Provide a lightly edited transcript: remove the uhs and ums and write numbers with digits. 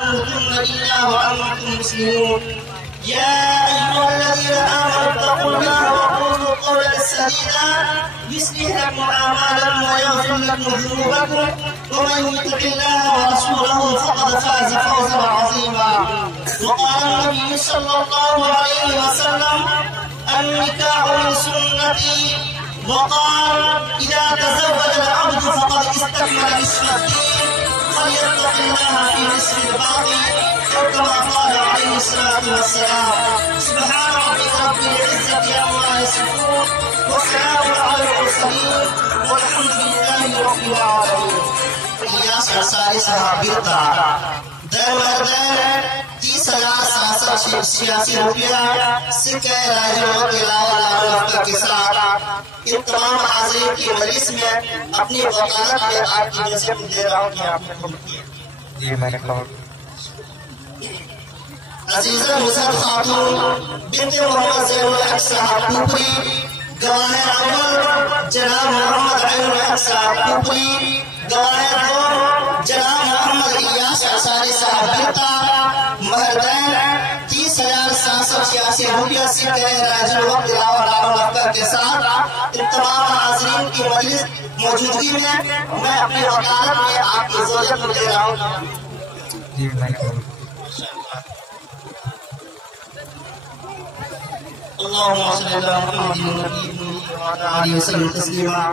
تموتن إلا وأنتم مسلمون. يا أيها الذين آمنوا اتقوا الله وقولوا قولا سديدا يصلح لكم أعمالكم ويغفر لكم ذنوبكم ومن يطع الله ورسوله فقد فاز فوزا عظيما. وقال النبي صلى الله عليه وسلم: النكاح من سنتي. وقال: إذا تزوج العبد فقد استكمل نصف الدين فليتق الله في نصف الباقي، أو كما قال عليه الصلاة والسلام. سبحان ربك رب العزة عما يصفون وسلام على المرسلين والحمد لله رب العالمين. इलियास अंसारी सहाबी था दरमर्दन 30,786 रुपया सिक्के राजों के अलावा के साथ इन तमाम हाजिरीन की मजलिस में अपनी वकालत में आपकी नसीहत दे रहा हूँ कि आपने कबूल किया। जी मैंने कबूल। अजीज़ा मुसद खातून बिन्ते मोहम्मद ज़ैनुल हक साहब कुपरी, गवाह अव्वल जनाब मोहम्मद ज़ैनुल हक साहब कुपरी, गवाह दो जनाब मोहम्मद इलियास अंसारी साहब बिता, महरदैन 30,786 रुपया सिक्के राजू के साथ इन तमाम हाज़रीन की मजलिस मौजूदगी में मैं अपनी वकालत में आपकी इजाज़त दे रहा हूँ। अल्लाहुम्मा सल्ली अला मुहम्मदिन नबी वअला आलिहि वसल्लम तस्लीमा।